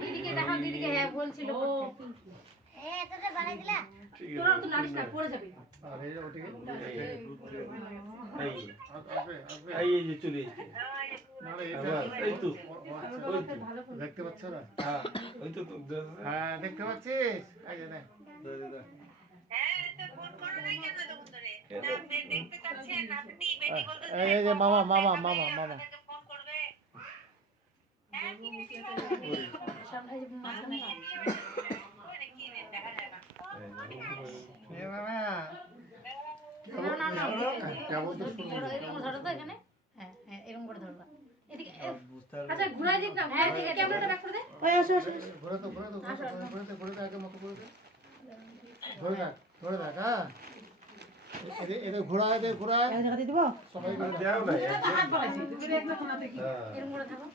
দিদিকে দেখাও, দিদিকে হ্যাঁ বলছিল তোরা তো নাড়িস না, পড়ে যাবে। দেখতে পাচ্ছ না? হ্যাঁ দেখতে পাচ্ছিস? এই যে মামা মামা মামা মামা আচ্ছা ঘুরাই দিক না, ক্যামেরাটা ব্যাক করে দে। ঘুরে তো ঘুরে তো ঘুরে আগে মতো করে দে। ধরে রাখ হ্যাঁ। এদের ঘোড়ায় দে ঘোড়ায় দিব সবাই করে দাও না হাত বাড়াইছি তুমি একলা কোনা থেকে এরকম করে থাকো।